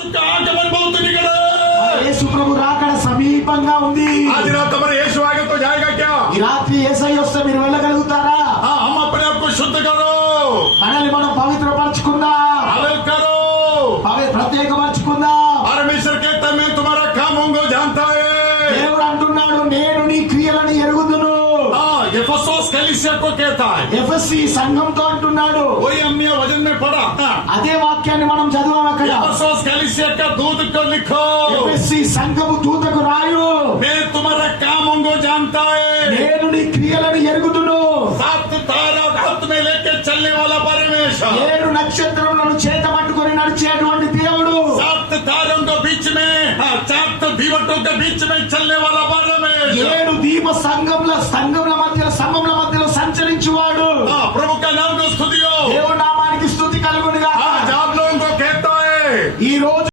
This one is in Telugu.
आगमन बहुत निकट है। యేసు ప్రభు రాకడ సమీపంగా ఉంది. आज रात हमारे यीशु आगे तो जाएगा क्या? ఈ రాత్రి యేసయ్య వస్తే మీరు వెళ్ళగలుగుతారా? हाँ, हम अपने आप को शुद्ध करो, మనల్ని మనం పవిత్రపరచుకుందాం, अलग करो। ప్రత్యేకపరచుకుందాం. परमेश्वर कहता है मैं तुम्हारा कामों को जानता है। దేవుడు అంటున్నాడు నేను నీ క్రియలను ఎరుగుదును. हाँ, एफेसोस कलीसिया को कहता है। ఎఫెసీ సంఘంతో అంటున్నాడు. वही हमने वचन में पढ़ा। అదే వాక్యాన్ని మనం చదివాం అక్కడ. एफेसोस कलीसिया का दूत को लिखो, ఎఫెసీ సంఘము దూతకు రాయు मैं तुम्हारा कामों को जानता है। నేను నీ క్రియలను ఎరుగుదును. 7 तारा हाथ में लेके चलने वाला परमेश्वर, 7 నక్షత్రములను చేత పట్టుకొని నడిచేటువంటి దేవుడు, 7 तारों के बीच में, 7 दीवटों के बीच में चलने वाला परमेश्वर, 7 దీప సంఘముల